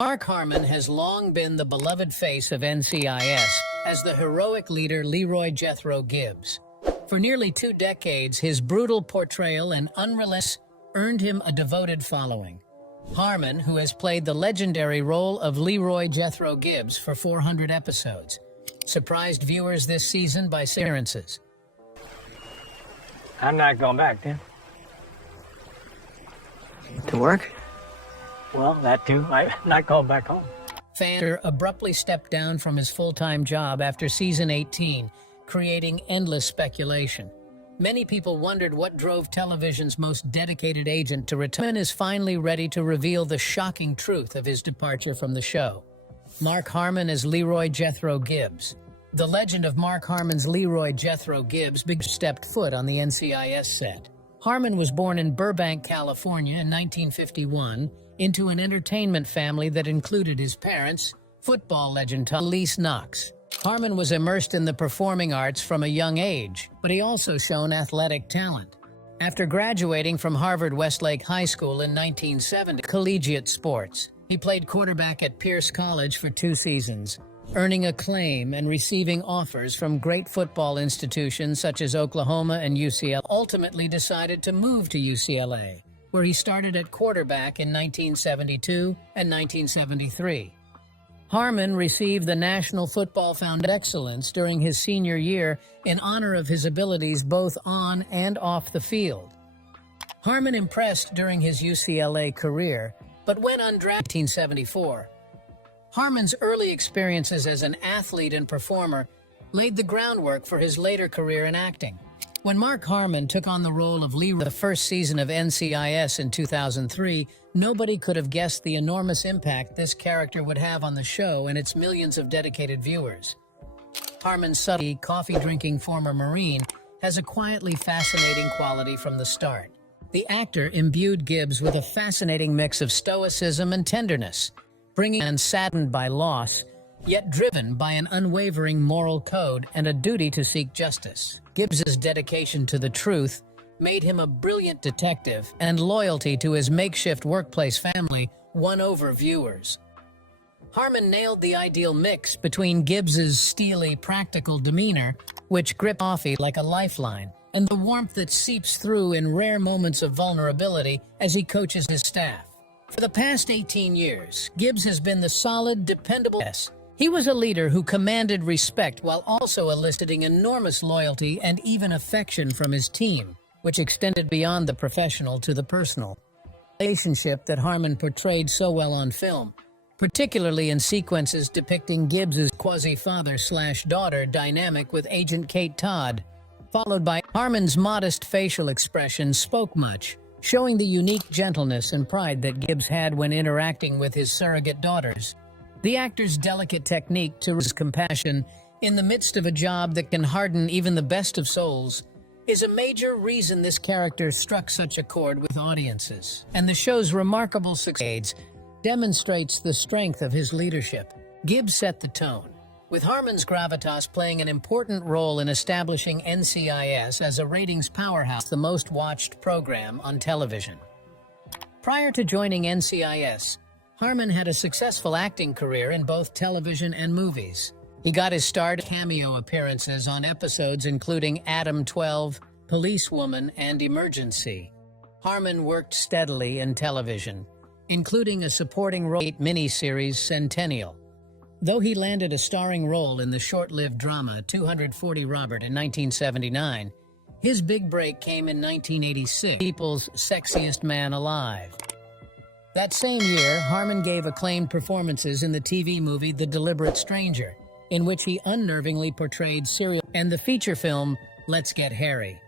Mark Harmon has long been the beloved face of NCIS as the heroic leader Leroy Jethro Gibbs. For nearly 2 decades, his brutal portrayal and unrelenting earned him a devoted following. Harmon, who has played the legendary role of Leroy Jethro Gibbs for 400 episodes, surprised viewers this season by appearances. I'm not going back, Tim. To work? Well, that too. I'm not going back home. Fan abruptly stepped down from his full-time job after season 18, creating endless speculation. Many people wondered what drove television's most dedicated agent to retire. Harmon is finally ready to reveal the shocking truth of his departure from the show. Mark Harmon as Leroy Jethro Gibbs. The legend of Mark Harmon's Leroy Jethro Gibbs stepped foot on the NCIS set. Harmon was born in Burbank, California in 1951 into an entertainment family that included his parents, football legend Talese Knox. Harmon was immersed in the performing arts from a young age, but he also showed athletic talent. After graduating from Harvard Westlake High School in 1970, collegiate sports, he played quarterback at Pierce College for 2 seasons, earning acclaim and receiving offers from great football institutions such as Oklahoma and UCLA. Ultimately decided to move to UCLA, where he started at quarterback in 1972 and 1973. Harmon received the National Football Foundation Excellence during his senior year in honor of his abilities both on and off the field. Harmon impressed during his UCLA career, but went undrafted in 1974. Harmon's early experiences as an athlete and performer laid the groundwork for his later career in acting. When Mark Harmon took on the role of Leroy the first season of NCIS in 2003, nobody could have guessed the enormous impact this character would have on the show and its millions of dedicated viewers. Harmon's subtle, coffee-drinking former Marine has a quietly fascinating quality from the start. The actor imbued Gibbs with a fascinating mix of stoicism and tenderness, bringing and saddened by loss, yet driven by an unwavering moral code and a duty to seek justice. Gibbs's dedication to the truth made him a brilliant detective, and loyalty to his makeshift workplace family won over viewers. Harmon nailed the ideal mix between Gibbs's steely, practical demeanor, which gripped coffee like a lifeline, and the warmth that seeps through in rare moments of vulnerability as he coaches his staff. For the past 18 years, Gibbs has been the solid, dependable. He was a leader who commanded respect while also eliciting enormous loyalty and even affection from his team, which extended beyond the professional to the personal. Relationship that Harmon portrayed so well on film, particularly in sequences depicting Gibbs's quasi-father/daughter dynamic with Agent Kate Todd, followed by Harmon's modest facial expression spoke much, showing the unique gentleness and pride that Gibbs had when interacting with his surrogate daughters. The actor's delicate technique to raise compassion in the midst of a job that can harden even the best of souls is a major reason this character struck such a chord with audiences. And the show's remarkable success demonstrates the strength of his leadership. Gibbs set the tone, with Harmon's gravitas playing an important role in establishing NCIS as a ratings powerhouse, the most watched program on television. Prior to joining NCIS, Harmon had a successful acting career in both television and movies. He got his start cameo appearances on episodes including Adam 12, Policewoman, and Emergency. Harmon worked steadily in television, including a supporting role in the miniseries Centennial. Though he landed a starring role in the short-lived drama 240 Robert in 1979, his big break came in 1986, People's Sexiest Man Alive. That same year, Harmon gave acclaimed performances in the TV movie The Deliberate Stranger, in which he unnervingly portrayed serial, and the feature film Let's Get Harry.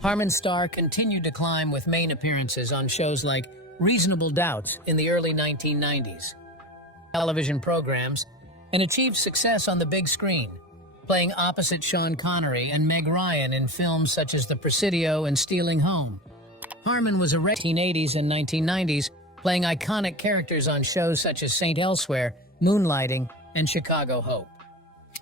Harmon's star continued to climb with main appearances on shows like Reasonable Doubts in the early 1990s, television programs, and achieved success on the big screen, playing opposite Sean Connery and Meg Ryan in films such as The Presidio and Stealing Home. Harmon was a in the 1980s and 1990s, playing iconic characters on shows such as St. Elsewhere, Moonlighting, and Chicago Hope.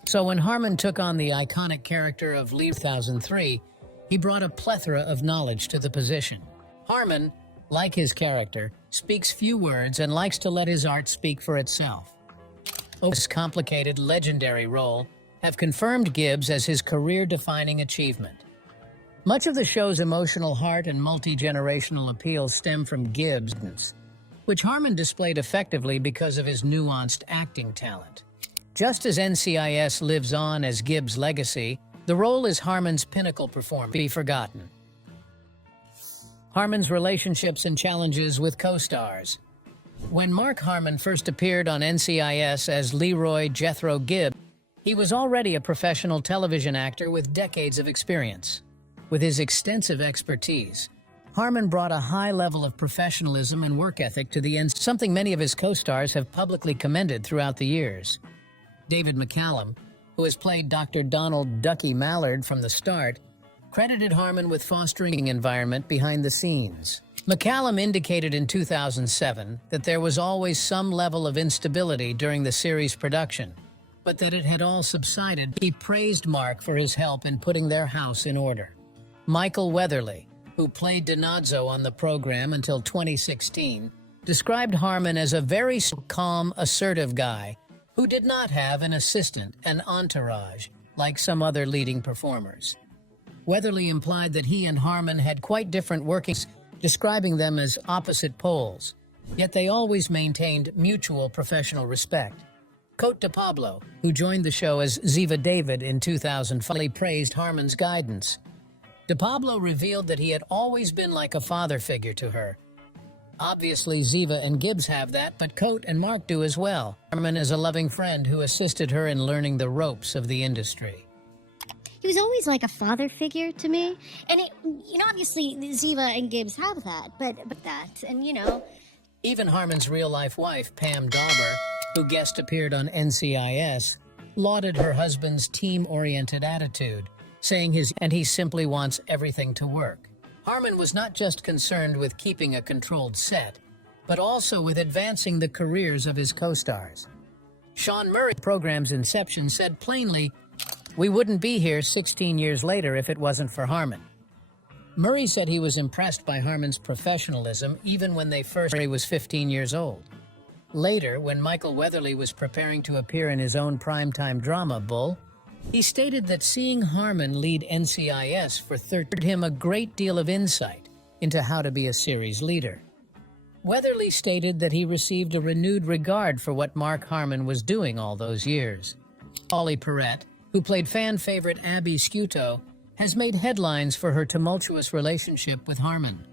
So when Harmon took on the iconic character of Lee in 2003, he brought a plethora of knowledge to the position. Harmon, like his character, speaks few words and likes to let his art speak for itself. This complicated, legendary role have confirmed Gibbs as his career-defining achievement. Much of the show's emotional heart and multi-generational appeal stem from Gibbs, which Harmon displayed effectively because of his nuanced acting talent. Just as NCIS lives on as Gibbs' legacy, the role as Harmon's pinnacle performance be forgotten. Harmon's relationships and challenges with co-stars. When Mark Harmon first appeared on NCIS as Leroy Jethro Gibbs, he was already a professional television actor with decades of experience. With his extensive expertise, Harmon brought a high level of professionalism and work ethic to the end, something many of his co-stars have publicly commended throughout the years. David McCallum, who has played Dr. Donald Ducky Mallard from the start, credited Harmon with fostering an environment behind the scenes. McCallum indicated in 2007 that there was always some level of instability during the series' production, but that it had all subsided. He praised Mark for his help in putting their house in order. Michael Weatherly, who played Donazzo on the program until 2016, described Harmon as a very calm, assertive guy who did not have an assistant, an entourage, like some other leading performers. Weatherly implied that he and Harmon had quite different workings, describing them as opposite poles, yet they always maintained mutual professional respect. Cote de Pablo, who joined the show as Ziva David in 2005, praised Harmon's guidance. De Pablo revealed that he had always been like a father figure to her. Obviously, Ziva and Gibbs have that, but Cote and Mark do as well. Harmon is a loving friend who assisted her in learning the ropes of the industry. He was always like a father figure to me. And, obviously, Ziva and Gibbs have that, but that, and, Even Harmon's real-life wife, Pam Dauber, who guest appeared on NCIS, lauded her husband's team-oriented attitude, saying he simply wants everything to work. Harmon was not just concerned with keeping a controlled set, but also with advancing the careers of his co-stars. Sean Murray, the program's inception, said plainly, "We wouldn't be here 16 years later if it wasn't for Harmon." Murray said he was impressed by Harmon's professionalism even when he was 15 years old. Later, when Michael Weatherly was preparing to appear in his own primetime drama, Bull, he stated that seeing Harmon lead NCIS gave him a great deal of insight into how to be a series leader. Weatherly stated that he received a renewed regard for what Mark Harmon was doing all those years. Polly Perrette, who played fan favorite Abby Scuto, has made headlines for her tumultuous relationship with Harmon.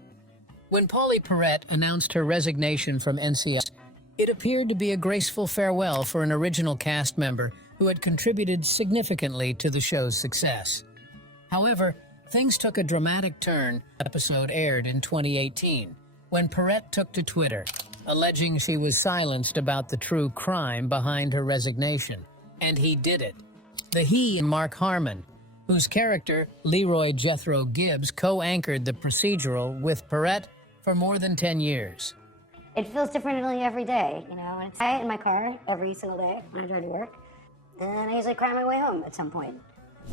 When Polly Perrette announced her resignation from NCIS, it appeared to be a graceful farewell for an original cast member who had contributed significantly to the show's success. However, things took a dramatic turn. The episode aired in 2018, when Perrette took to Twitter, alleging she was silenced about the true crime behind her resignation. And he did it. He and Mark Harmon, whose character, Leroy Jethro Gibbs, co-anchored the procedural with Perrette for more than 10 years. It feels differently every day, and I in my car every single day when I drive to work, and I usually cry my way home at some point.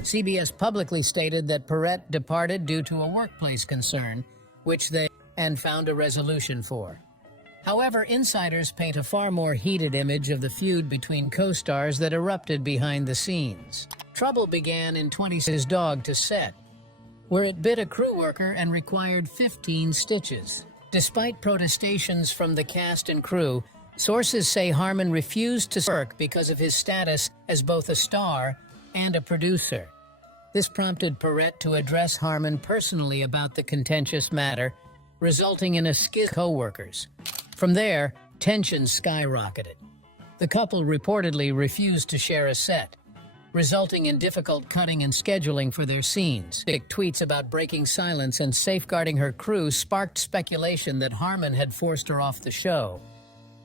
CBS publicly stated that Perrette departed due to a workplace concern, which they found a resolution for. However, insiders paint a far more heated image of the feud between co-stars that erupted behind the scenes. Trouble began in 20's dog to set, where it bit a crew worker and required 15 stitches. Despite protestations from the cast and crew, sources say Harmon refused to work because of his status as both a star and a producer. This prompted Perrette to address Harmon personally about the contentious matter, resulting in a schism with co-workers. From there, tensions skyrocketed. The couple reportedly refused to share a set, resulting in difficult cutting and scheduling for their scenes. Big tweets about breaking silence and safeguarding her crew sparked speculation that Harmon had forced her off the show.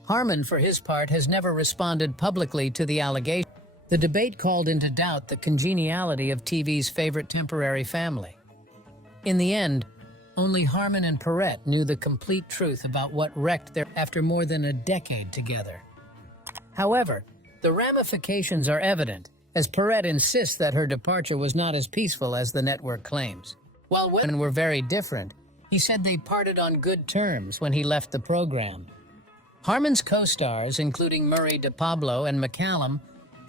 Harmon, for his part, has never responded publicly to the allegation. The debate called into doubt the congeniality of TV's favorite temporary family. In the end, only Harmon and Perrette knew the complete truth about what wrecked their after more than a decade together. However, the ramifications are evident, as Perrette insists that her departure was not as peaceful as the network claims. While women were very different, He said they parted on good terms when he left the program. Harmon's co-stars, including Murray DePablo and McCallum,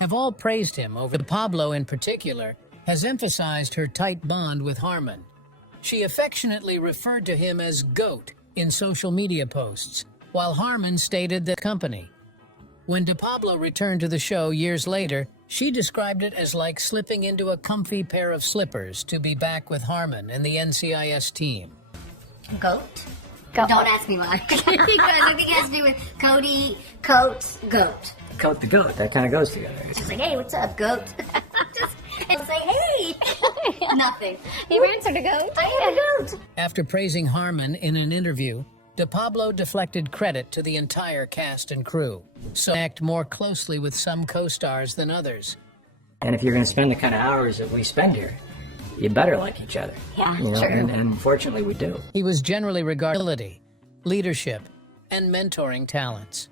have all praised him over. DePablo, in particular, has emphasized her tight bond with Harmon. She affectionately referred to him as GOAT in social media posts, while Harmon stated the company. When DePablo returned to the show years later, she described it as like slipping into a comfy pair of slippers to be back with Harmon and the NCIS team. Goat? Don't ask me why. Because I think it has to do with Cody, Coates, Goat. Coat the goat. That kind of goes together. Just like, hey, what's up, Goat? And say, hey! Nothing. You answered a goat. I am a goat. After praising Harmon in an interview, DePablo deflected credit to the entire cast and crew, so act more closely with some co-stars than others. And if you're going to spend the kind of hours that we spend here, you better like each other. Yeah, you know? true. And fortunately, we do. He was generally regarded for ability, leadership, and mentoring talents.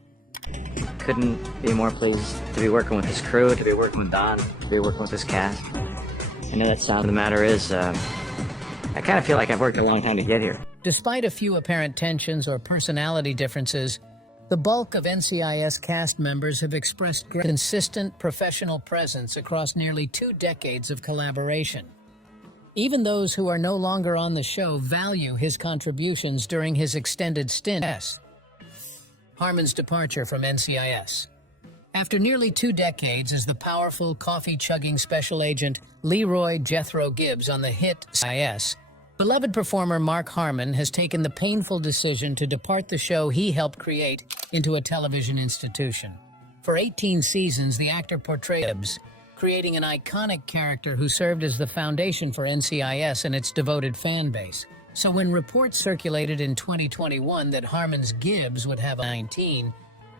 Couldn't be more pleased to be working with this crew, to be working with Don, to be working with this cast. I know that sound. The matter is, I kind of feel like I've worked a long time to get here. Despite a few apparent tensions or personality differences, the bulk of NCIS cast members have expressed consistent professional presence across nearly 2 decades of collaboration. Even those who are no longer on the show value his contributions during his extended stint. Harmon's departure from NCIS. After nearly 2 decades as the powerful, coffee-chugging special agent Leroy Jethro Gibbs on the hit NCIS, beloved performer Mark Harmon has taken the painful decision to depart the show he helped create into a television institution. For 18 seasons, the actor portrayed Gibbs, creating an iconic character who served as the foundation for NCIS and its devoted fan base. So when reports circulated in 2021 that Harmon's Gibbs would have 19,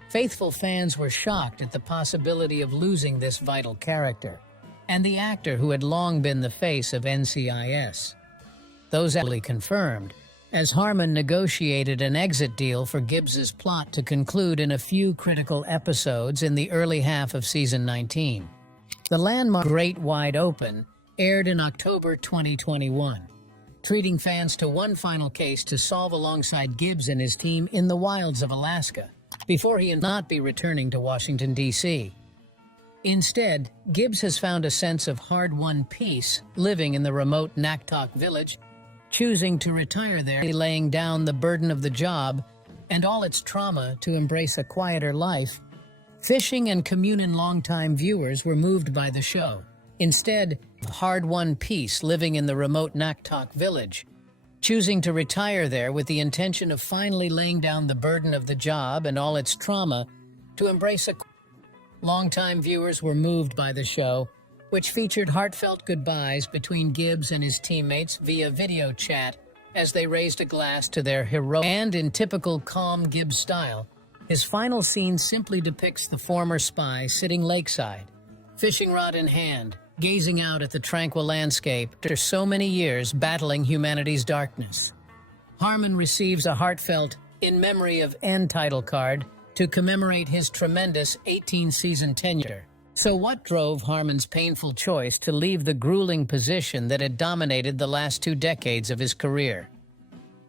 faithful fans were shocked at the possibility of losing this vital character, and the actor who had long been the face of NCIS. Those actually confirmed, as Harmon negotiated an exit deal for Gibbs's plot to conclude in a few critical episodes in the early half of season 19. The landmark Great Wide Open aired in October 2021, treating fans to one final case to solve alongside Gibbs and his team in the wilds of Alaska, before he would not be returning to Washington, D.C. Instead, Gibbs has found a sense of hard-won peace living in the remote Naktok village, choosing to retire there, laying down the burden of the job and all its trauma to embrace a quieter life. Fishing and Communion longtime viewers were moved by the show. Instead, hard-won peace living in the remote Naktok village, choosing to retire there with the intention of finally laying down the burden of the job and all its trauma to embrace a... Longtime viewers were moved by the show, which featured heartfelt goodbyes between Gibbs and his teammates via video chat as they raised a glass to their heroic. And in typical calm Gibbs style, his final scene simply depicts the former spy sitting lakeside, fishing rod in hand, gazing out at the tranquil landscape after so many years battling humanity's darkness. Harmon receives a heartfelt "In Memory of N" title card to commemorate his tremendous 18-season tenure. So what drove Harmon's painful choice to leave the grueling position that had dominated the last 2 decades of his career?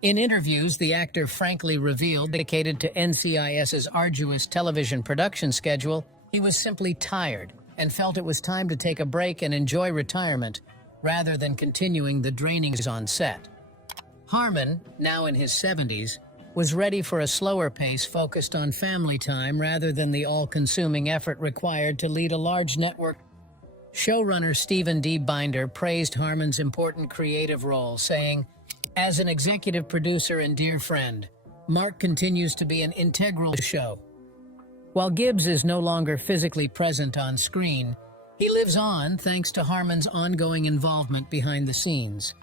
In interviews, the actor frankly revealed, dedicated to NCIS's arduous television production schedule, he was simply tired and felt it was time to take a break and enjoy retirement rather than continuing the draining on set. Harmon, now in his 70s, was ready for a slower pace focused on family time rather than the all-consuming effort required to lead a large network. Showrunner Stephen D. Binder praised Harmon's important creative role, saying, "As an executive producer and dear friend, Mark continues to be an integral to the show. While Gibbs is no longer physically present on screen, he lives on thanks to Harmon's ongoing involvement behind the scenes.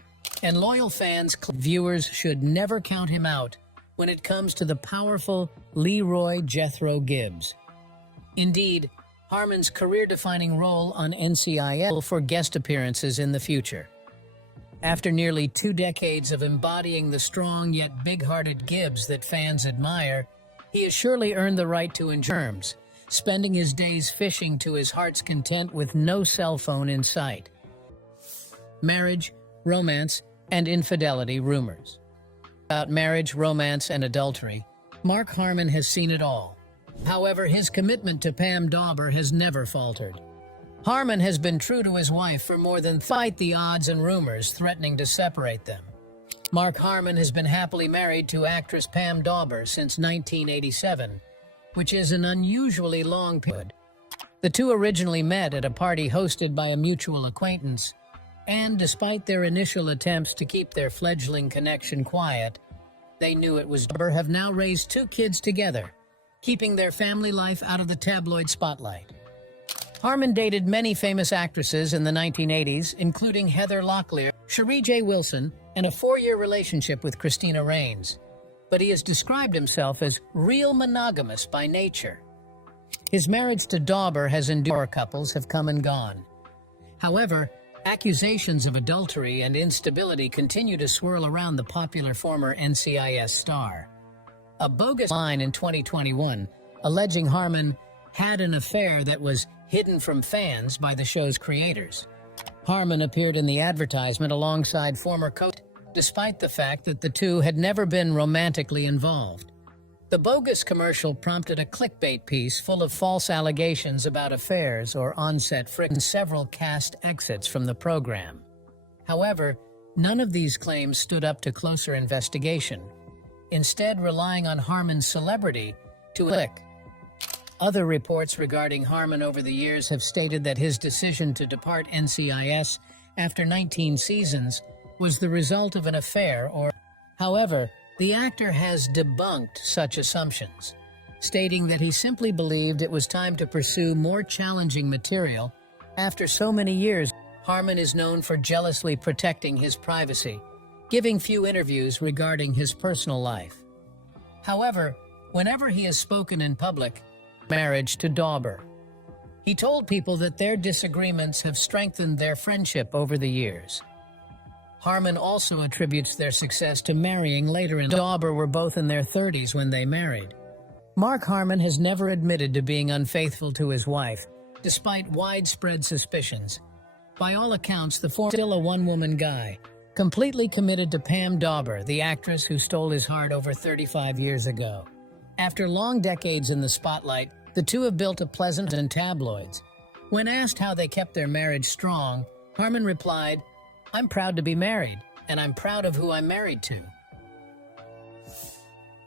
And loyal fans, viewers should never count him out when it comes to the powerful Leroy Jethro Gibbs. Indeed, Harmon's career-defining role on NCIS for guest appearances in the future. After nearly 2 decades of embodying the strong yet big-hearted Gibbs that fans admire, he has surely earned the right to enjoy terms, spending his days fishing to his heart's content with no cell phone in sight. Marriage, romance, and infidelity rumors. About marriage, romance, and adultery, Mark Harmon has seen it all. However, his commitment to Pam Dawber has never faltered. Harmon has been true to his wife for more than despite the odds and rumors threatening to separate them. Mark Harmon has been happily married to actress Pam Dawber since 1987, which is an unusually long period. The two originally met at a party hosted by a mutual acquaintance, and despite their initial attempts to keep their fledgling connection quiet, they knew it was Dawber have now raised two kids together, keeping their family life out of the tabloid spotlight. Harmon dated many famous actresses in the 1980s, including Heather Locklear, Cherie J. Wilson, and a 4-year relationship with Christina Raines. But he has described himself as real monogamous by nature. His marriage to Dawber has endured. Couples have come and gone. However, accusations of adultery and instability continue to swirl around the popular former NCIS star. A bogus line in 2021 alleging Harmon had an affair that was hidden from fans by the show's creators. Harmon appeared in the advertisement alongside former co-star, despite the fact that the two had never been romantically involved. The bogus commercial prompted a clickbait piece full of false allegations about affairs or on-set friction and several cast exits from the program. However, none of these claims stood up to closer investigation, instead relying on Harmon's celebrity to click. Other reports regarding Harmon over the years have stated that his decision to depart NCIS after 19 seasons was the result of an affair or... However, the actor has debunked such assumptions, stating that he simply believed it was time to pursue more challenging material. After so many years, Harmon is known for jealously protecting his privacy, giving few interviews regarding his personal life. However, whenever he has spoken in public, marriage to Dawber, he told people that their disagreements have strengthened their friendship over the years. Harmon also attributes their success to marrying later in Dawber were both in their 30s when they married. Mark Harmon has never admitted to being unfaithful to his wife, despite widespread suspicions. By all accounts, the former is still a one-woman guy, completely committed to Pam Dawber, the actress who stole his heart over 35 years ago. After long decades in the spotlight, the two have built a pleasant and tabloids. When asked how they kept their marriage strong, Harmon replied, "I'm proud to be married, and I'm proud of who I'm married to."